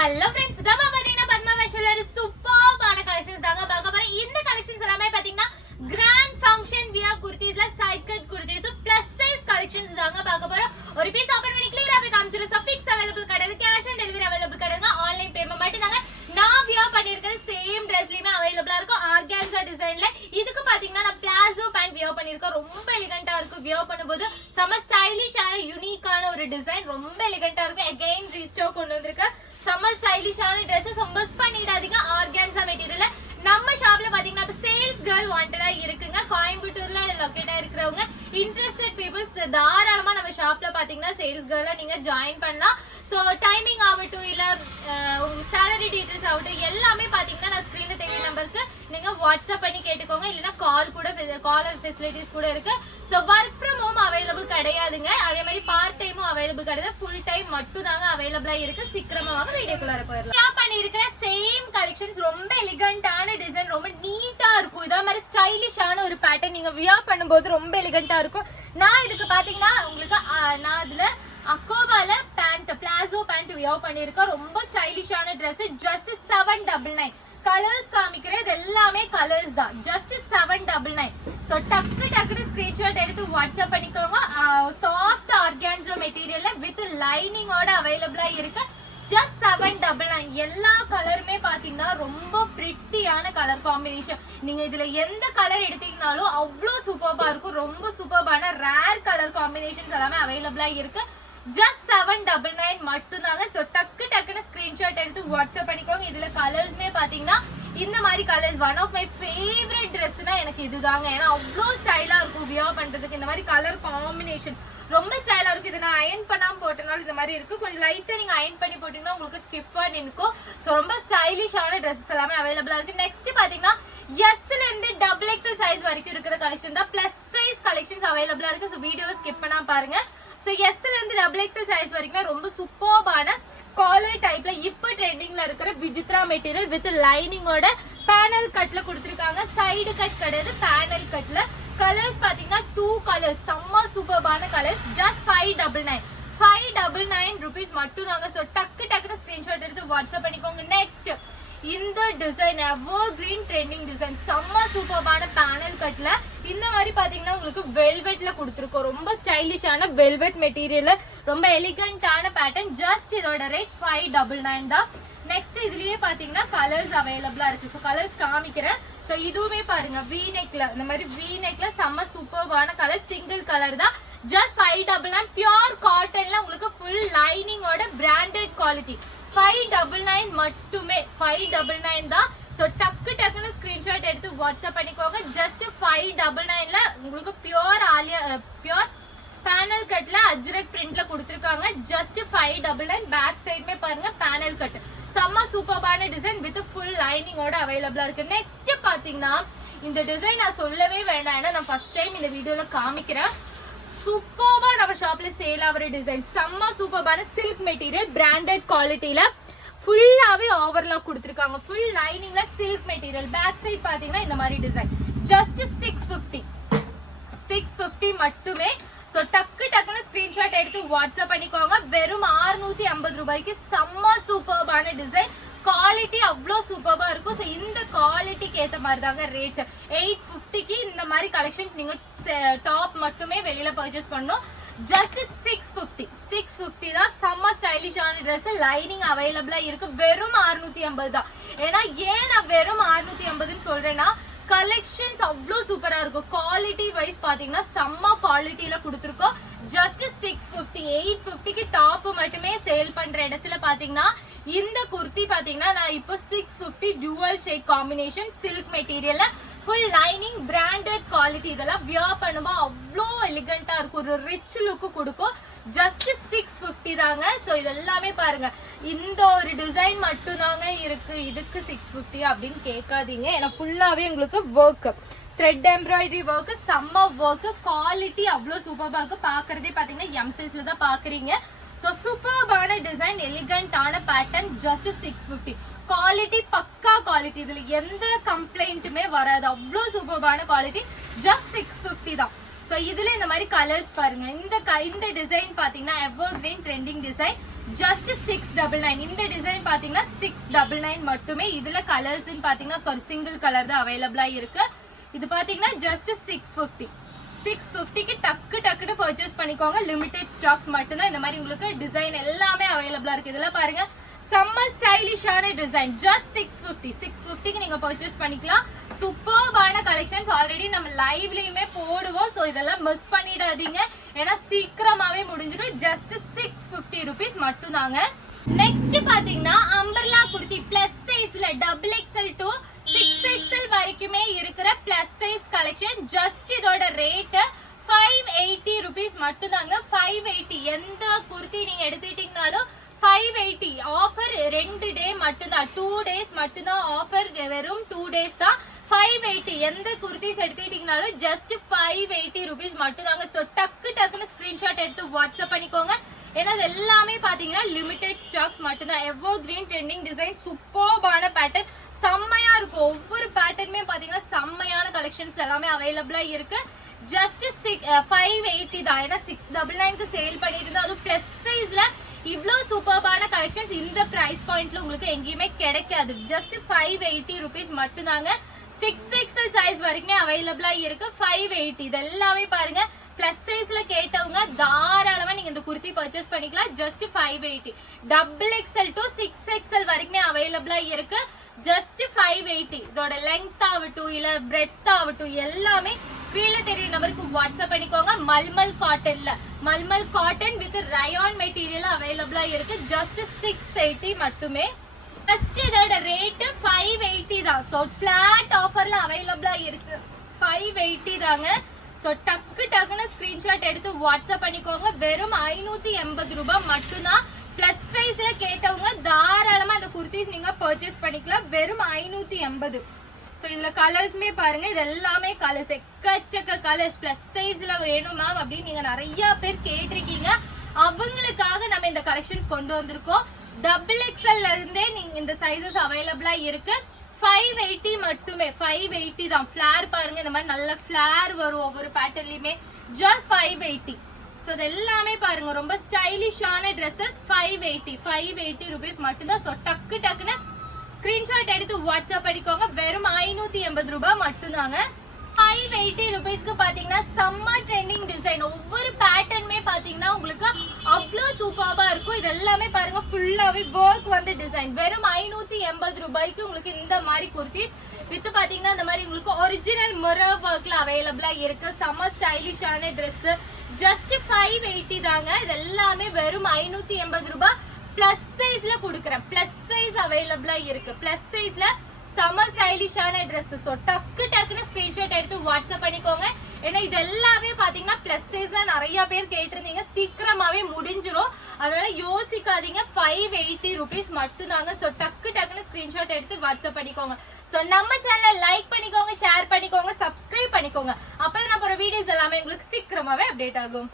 Hello friends நம்ம பாத்தீங்கன்னா பத்மா ஃபேஷன்ல சூப்பரான கலெக்ஷன்ஸ் தாங்க பார்க்க போறோம். இந்த கலெக்ஷன்ஸ் எல்லாமே பாத்தீங்கன்னா கிராண்ட் ஃபங்க்ஷன் வியர் குர்தீஸ்ல side cut kurtis plus size collections தாங்க பார்க்க போறோம். ஒரு பீஸ் ஓபன் பண்ணி கிளியராவே காமிச்சிரோம். பிக்ஸ் அவேலபிள் கிடையாது, கேஷ் ஆன் டெலிவரி அவேலபிள் கிடையாது, ஆன்லைன் பேமெண்ட் மட்டும் தாங்க. நான் வியர் பண்ணிருக்கிறது சேம் Dressலயுமே அவேலபிளா இருக்கும் ஆர்கான்சா டிசைன்ல. இதுக்கு பாத்தீங்கன்னா நான் பிளாசோ பேண்ட் வியர் பண்ணிருக்கேன். ரொம்ப எலிகண்டா இருக்கும். வியர் பண்ணும்போது செம ஸ்டைலிஷான யூனிக்கான ஒரு டிசைன், ரொம்ப எலிகண்டா இருக்கும். அகைன் ரீஸ்டாக் கொண்டு வந்திருக்கேன். சம்மர் ஸ்டைலிஷான ட்ரெஸ்ஸஸ் மிஸ் பண்ணிடாதீங்க. ஆர்கான்சா மெட்டீரியல்ல நம்ம ஷாப்ல பாத்தீங்கன்னா சேல்ஸ் கேர்ள் வாண்டடா இருக்குங்க. கோயம்புத்தூர்ல லொகேட்டா இருக்கிறவங்க இன்ட்ரெஸ்டட் பீப்புள்ஸ் தாராளமா நம்ம ஷாப்ல பாத்தீங்கன்னா சேல்ஸ் கேர்ளா நீங்க ஜாயின் பண்ணலாம். ஸோ டைமிங் ஆகட்டும் இல்ல உங்க சேலரி டீடைல்ஸ் ஆகட்டும் எல்லாமே பாத்தீங்கன்னா நான் ஸ்கிரீன்ல தெரிய நம்பருக்கு நீங்க வாட்ஸ்அப் பண்ணி கேட்டுக்கோங்க. இல்லைன்னா கால் ஃபெசிலிட்டிஸ் கூட இருக்கு. So work from home available கிடையாதுங்க. அதே மாதிரி பார்ட் டைமும் அவைலபிள் கிடையாது. ஃபுல் டைம் மட்டும் தாங்க அவைலபிளா இருக்கு. சீக்கிரமா வாங்க, வீடியோக்குள்ளார போயிடலாம். பண்ணிருக்கிற சேம் கலெக்ஷன்ஸ் ரொம்ப எலிகண்டான டிசைன், ரொம்ப நீட்டா இருக்கும். இதே மாதிரி ஸ்டைலிஷான ஒரு பேட்டர்ன் நீங்க வியர் பண்ணும்போது ரொம்ப எலிகண்டா இருக்கும். நான் இதுக்கு பாத்தீங்கன்னா உங்களுக்கு நான் இதுல அக்கோபால பேண்ட் பிளாசோ பேண்ட் வியர் பண்ணிருக்கேன். ரொம்ப ஸ்டைலிஷான Dress. ஜஸ்ட் 799. கலர்ஸ் காமிக்கிறது எல்லாமே கலர்ஸ் தான். ஜஸ்ட் 799. சோ டக்குன்னு ஸ்கிரீன்ஷாட் எடுத்து வாட்ஸ்அப் பண்ணிக்கோங்க. சாஃப்ட் ஆர்கான்சா மெட்டீரியல்ல வித் லைனிங்கோட அவைலபிளா இருக்கு. ஜஸ்ட் 799. எல்லா கலருமே பாத்தீங்கன்னா ரொம்ப பிரிட்டியான கலர் காம்பினேஷன். நீங்க இதுல எந்த கலர் எடுத்தீங்கனாலும் அவ்வளோ சூப்பர்பா இருக்கும். ரொம்ப சூப்பர்பான ரேர் கலர் காம்பினேஷன்ஸ் எல்லாமே அவைலபிளா இருக்கு. ஜஸ்ட் 799 மட்டும் தாங்க. சோ டக்குன்னு ஸ்கிரீன்ஷாட் எடுத்து வாட்ஸ்அப் பண்ணிக்கோங்க. இதுல கலர்ஸ்மே பாத்தீங்கன்னா இந்த மாதிரி colours one of my favourite ட்ரெஸ்னா எனக்கு இதுதாங்க. ஏன்னா அவ்வளோ ஸ்டைலா இருக்கும் வியர் பண்றதுக்கு. இந்த மாதிரி கலர் காம்பினேஷன் ரொம்ப ஸ்டைலா இருக்கும். இது நான் அயன் பண்ணாம போட்டனால இந்த மாதிரி இருக்கு. கொஞ்சம் லைட்டா நீங்க அயன் பண்ணி போட்டீங்கன்னா உங்களுக்கு ஸ்டிஃபா நிற்கும். ஸோ ரொம்ப ஸ்டைலிஷான ட்ரெஸ்ஸஸ் எல்லாமே அவைலபிளா இருக்கு. நெக்ஸ்ட் பாத்தீங்கன்னா எஸ்ல இருந்து XXL சைஸ் வரைக்கும் இருக்கிற கலெக்ஷன் தான். பிளஸ் சைஸ் கலெக்ஷன்ஸ் அவைலபிளா இருக்கு. ஸோ வீடியோவை ஸ்கிப் பண்ணா பாருங்க. ஸோ எஸ்ல இருந்து XXL சைஸ் வரைக்கும் ரொம்ப சூப்பர்பான காலர் டைப்ல இப்ப ட்ரெண்டிங்ல இருக்கிற விசித்ரா மெட்டீரியல் வித் லைனிங்கோட பேனல் கட்ல கொடுத்துருக்காங்க. சைடு கட் கிடையாது, பேனல் கட்ல. கலர்ஸ் பாத்தீங்கன்னா 2 கலர்ஸ், செம்ம சூப்பர்பான கலர்ஸ். ஜஸ்ட் 599 rupees மட்டும் தாங்க. ஸோ டக்குன்னு ஸ்கிரீன்ஷாட் எடுத்து வாட்ஸ்அப் பண்ணிக்கோங்க. நெக்ஸ்ட் இந்த டிசைன் எவர் கிரீன் ட்ரெண்டிங் டிசைன், செம்ம சூப்பர்பான பேனல் கட்ல. இந்த மாதிரி பாத்தீங்கன்னா உங்களுக்கு வெல்வெட்ல கொடுத்துருக்கோம். ரொம்ப ஸ்டைலிஷான வெல்வெட் மெட்டீரியல், ரொம்ப எலிகண்டான பேட்டர்ன். ஜஸ்ட் இதோட ரேட் 599 தான். நெக்ஸ்ட் இதுலயே பாத்தீங்கன்னா கலர்ஸ் அவைலபிளா இருக்கு. ஸோ கலர்ஸ் காமிக்கிறேன். ஸோ இதுவுமே பாருங்க வி நெக்ல, இந்த மாதிரி வி நெக்ல செம்ம சூப்பர்பான கலர், சிங்கிள் கலர் தான். ஜஸ்ட் 599. பியூர் காட்டன்ல உங்களுக்கு ஃபுல் லைனிங்கோட பிராண்டட் குவாலிட்டி. 599 மட்டுமே, 599 தான். ஸோ டக்குன்னு ஸ்கிரீன்ஷாட் எடுத்து வாட்ஸ்அப் பண்ணிக்கோங்க. ஜஸ்ட் 599ல உங்களுக்கு பியூர் பேனல் கட்ல அஜ்ரக் பிரிண்ட்ல கொடுத்துருக்காங்க. ஜஸ்ட் 599. பேக் சைடுமே பாருங்க பேனல் கட், செம்ம சூப்பர்பான டிசைன் வித் ஃபுல் லைனிங்கோட அவைலபிளா இருக்கு. நெக்ஸ்ட் பாத்தீங்கன்னா இந்த டிசைன் நான் சொல்லவே வேண்டாம், ஏன்னா நான் ஃபர்ஸ்ட் டைம் இந்த வீடியோல காமிக்கிறேன். சூப்பர்பா நம்ம ஷாப்ல சேல் ஆகிற டிசைன், செம்ம சூப்பர்பான சில்க் மெட்டீரியல் பிராண்டட் குவாலிட்டியில ஃபுல்லாவே ஓவர்லாக் கொடுத்துருக்காங்க. ஃபுல் லைனிங்ல சில்க் மெட்டீரியல். பேக் சைடு பாத்தீங்கன்னா இந்த மாதிரி டிசைன். ஜஸ்ட் 650 மட்டுமே. ஸோ டக்குன்னு ஸ்கிரீன்ஷாட் எடுத்து வாட்ஸ்அப் பண்ணிக்கோங்க. வெறும் 650 ரூபாய்க்கு செம்ம சூப்பர்பான டிசைன். குவாலிட்டி அவ்வளோ சூப்பர்பா இருக்கும். ஸோ இந்த குவாலிட்டிக்கு ஏற்ற மாதிரி தாங்க ரேட். 850க்கு இந்த மாதிரி கலெக்ஷன்ஸ் நீங்க டாப் மட்டுமே வெளியில பர்ச்சேஸ் பண்ணணும். ஜஸ்ட் 650 தான். செம்ம ஸ்டைலிஷான ட்ரெஸ், லைனிங் அவைலபிளா இருக்கு. வெறும் 650 தான். ஏன்னா ஏன் நான் வெறும் 650ன்னு சொல்றேன்னா கலெக்ஷன்ஸ் அவ்வளோ சூப்பரா இருக்கும். குவாலிட்டி வைஸ் பாத்தீங்கன்னா செம்ம குவாலிட்டியில கொடுத்துருக்கோம். ஜஸ்ட் 650. 850க்கு டாப் மட்டுமே சேல் பண்ற இடத்துல பாத்தீங்கன்னா இந்த குர்த்தி பாத்தீங்கன்னா நான் இப்போ 650 டூவல் ஷேட் காம்பினேஷன் சில்க் மெட்டீரியல்ல ஃபுல் லைனிங் பிராண்டட் குவாலிட்டி. இதெல்லாம் வியர் பண்ணும்போது அவ்வளோ எலிகண்டா இருக்கும், ஒரு ரிச் லுக்கு கொடுக்கும். ஜஸ்ட் 650 தாங்க. ஸோ இதெல்லாமே பாருங்க, இந்த ஒரு டிசைன் மட்டும் தாங்க இருக்கு, இதுக்கு 650 அப்படின்னு கேட்காதீங்க. ஏன்னா ஃபுல்லாவே உங்களுக்கு ஒர்க், த்ரெட் எம்ப்ராய்டரி ஒர்க், செம்ம ஒர்க், குவாலிட்டி அவ்வளோ சூப்பர்பா இருக்கு. பாக்குறதே பாத்தீங்கன்னா எம் சைஸ்ல தான் பாக்குறீங்க. ஸோ சூப்பர்பான டிசைன், எலிகண்டான பேட்டர்ன். ஜஸ்ட் 650. குவாலிட்டி பக்கா குவாலிட்டி, இதுல எந்த கம்ப்ளைண்ட்டுமே வராது. அவ்வளோ சூப்பர்பான குவாலிட்டி. ஜஸ்ட் 650 தான். ஸோ இதுல இந்த மாதிரி கலர்ஸ் பாருங்க. இந்த டிசைன் பாத்தீங்கன்னா எவர் கிரீன் ட்ரெண்டிங் டிசைன். ஜஸ்ட் 699. இந்த டிசைன் பாத்தீங்கன்னா 699 மட்டுமே. இதுல கலர்ஸ் பாத்தீங்கன்னா சாரி சிங்கிள் கலர் தான் அவைலபிளா இருக்கு. இது பாத்தீங்கன்னா ஜஸ்ட் 650. 650க்கு டக்குன்னு பர்ச்சேஸ் பண்ணிக்கோங்க. லிமிடெட் ஸ்டாக்ஸ் மட்டும்தான். இந்த மாதிரி உங்களுக்கு டிசைன் எல்லாமே அவைலபிளா இருக்கு. இதெல்லாம் பாருங்க செம்ம ஸ்டைலிஷான டிசைன். ஜஸ்ட் 650. 650க்கு நீங்க பர்ச்சேஸ் பண்ணிக்கலாம். சூப்பர்பான கலெக்ஷன்ஸ் ஆல்ரெடி நம்ம லைவ்லயுமே போடுவோம். ஸோ இதெல்லாம் மிஸ் பண்ணிடாதீங்க, ஏன்னா சீக்கிரமாவே முடிஞ்சிடும். ஜஸ்ட் 650 rupees மட்டும்தாங்க. நெக்ஸ்ட் பாத்தீங்கன்னா அம்பர்லா குர்த்தி பிளஸ் சைஸ்ல XXL to 6XL வரைக்குமே இருக்கிற பிளஸ் சைஸ் கலெக்ஷன். ஜஸ்ட் இதோட ரேட் 580 rupees மட்டும்தாங்க. 580. எந்த குர்த்தி நீங்க எடுத்துட்டீங்கனாலும் 580. ஆஃபர் 2 டே மட்டும்தான், 2 days மட்டும்தான் ஆஃபர். வெறும் 2 days தான். 580. எந்த குர்த்திஸ் எடுத்துட்டீங்கனாலும் ஜஸ்ட் 580 rupees மட்டும்தாங்க. ஸோ டக்குன்னு ஸ்கிரீன்ஷாட் எடுத்து வாட்ஸ்அப் பண்ணிக்கோங்க. ஏன்னா அது எல்லாமே பாத்தீங்கன்னா லிமிடெட் ஸ்டாக்ஸ் மட்டும்தான். எவர் கிரீன் ட்ரெண்டிங் டிசைன், சூப்பர்பான பேட்டர்ன், செம்மையா இருக்கும். ஒவ்வொரு பேட்டர்னுமே பாத்தீங்கன்னா செம்மையான கலெக்ஷன்ஸ் எல்லாமே அவைலபிளா இருக்கு. ஜஸ்ட் 580 தான். ஏன்னா 699க்கு சேல் பண்ணிட்டு இருந்தோம். அதுவும் பிளஸ் சைஸ்ல இவ்ளோ சூப்பர்பான கலெக்ஷன்ஸ் இந்த பிரைஸ் பாயிண்ட்ல உங்களுக்கு எங்கேயுமே கிடைக்காது. ஜஸ்ட் 580 rupees மட்டும்தாங்க. 6XL சைஸ் வரைக்குமே அவைலபிளா இருக்கு. 580. இது எல்லாமே பாருங்க பிளஸ் சைஸ்ல கேட்டவங்க தாராளமா நீங்க இந்த குர்த்தி பர்ச்சேஸ் பண்ணிக்கலாம். ஜஸ்ட் 580. XXL to 6XL வரைக்குமே அவைலபிளா இருக்கு. ஜஸ்ட் 580. இதோட லெங்த் ஆகட்டும் இல்ல பிரெத் ஆகட்டும் எல்லாமே ஸ்கிரீன்ல தெரிய நம்பருக்கு வாட்ஸ்அப் பண்ணிக்கோங்க. மல்மல் காட்டன்ல, mulmul cotton with rayon material அவைலபிளா இருக்கு. ஜஸ்ட் 680 மட்டுமே. ஃபர்ஸ்ட் இதோட ரேட் 580 தான். ஸோ ஃபிளாட் ஆஃபர்ல அவைலபிளா இருக்கு. 580 தாங்க. ஸோ டக்குன்னு ஸ்கிரீன்ஷாட் எடுத்து வாட்ஸ்அப் பண்ணிக்கோங்க. வெறும் 580 ரூபாய் மட்டும்தான். பிளஸ் சைஸ்ல கேட்டவங்க தாராளமா இந்த குர்த்திஸ் நீங்க பர்ச்சேஸ் பண்ணிக்கலாம். வெறும் 580. ஸோ இதுல கலர்ஸ்மே பாருங்க, இது எல்லாமே கலர்ஸ், எக்கச்சக்க கலர்ஸ். பிளஸ் சைஸ்ல வேணும் மேம் அப்படின்னு நீங்க நிறைய பேர் கேட்டிருக்கீங்க. அவங்களுக்காக நம்ம இந்த கலெக்ஷன்ஸ் கொண்டு வந்திருக்கோம். XXL இருந்தே நீங்க இந்த சைஸஸ் அவைலபிளா இருக்கு. 580 மட்டுமே. 580 தான். ஃபிளேர் பாருங்க, இந்த மாதிரி நல்ல ஃபிளேர் வரும் ஒவ்வொரு பேட்டர்ன்லயுமே. ஜஸ்ட் 580. ஸோ இது எல்லாமே பாருங்க ரொம்ப ஸ்டைலிஷான ட்ரெஸ்ஸஸ். 580 rupees மட்டும்தான். ஸோ டக்குன்னு ஸ்கிரீன்ஷாட் எடுத்து வாட்ஸ்அப் பண்ணிக்கோங்க. வெறும் 580 ரூபாய் மட்டும்தாங்க. 580 rupeesக்கு பாத்தீங்கன்னா செம்ம ட்ரெண்டிங் டிசைன். ஒவ்வொரு பேட்டர்னுமே பாத்தீங்கன்னா உங்களுக்கு அவ்வளோ சூப்பர்பா இருக்கும். இது எல்லாமே பாருங்க ஃபுல்லாவே ஒர்க் வந்து டிசைன். வெறும் 580 ரூபாய்க்கு உங்களுக்கு இந்த மாதிரி குர்த்திஸ் வித் பாத்தீங்கன்னா இந்த மாதிரி உங்களுக்கு ஒரிஜினல் மிரர் ஒர்க்ல அவைலபிளா இருக்கு. செம்ம ஸ்டைலிஷான ட்ரெஸ். ஜஸ்ட் 580 தாங்க. இது எல்லாமே வெறும் 580 ரூபாய். பிளஸ் சைஸ்ல கொடுக்குறேன். பிளஸ் சைஸ் அவைலபிளா இருக்கு. பிளஸ் சைஸ்ல செம்ம ஸ்டைலிஷான ட்ரெஸ். ஸோ டக்குன்னு ஸ்கிரீன்ஷாட் எடுத்து வாட்ஸ்அப் பண்ணிக்கோங்க. ஏன்னா இது எல்லாமே பாத்தீங்கன்னா பிளஸ் சைஸ்ல நிறைய பேர் கேட்டிருந்தீங்க. சீக்கிரமாவே முடிஞ்சிரும். அதனால யோசிக்காதீங்க. 580 rupees மட்டும்தாங்க. ஸோ டக்குன்னு ஸ்கிரீன்ஷாட் எடுத்து வாட்ஸ்அப் பண்ணிக்கோங்க. ஸோ நம்ம சேனலை லைக் பண்ணிக்கோங்க, ஷேர் பண்ணிக்கோங்க, சப்ஸ்கிரைப் பண்ணிக்கோங்க. அப்பதான் நான் போற வீடியோஸ் எல்லாமே உங்களுக்கு சீக்கிரமாவே அப்டேட் ஆகும்.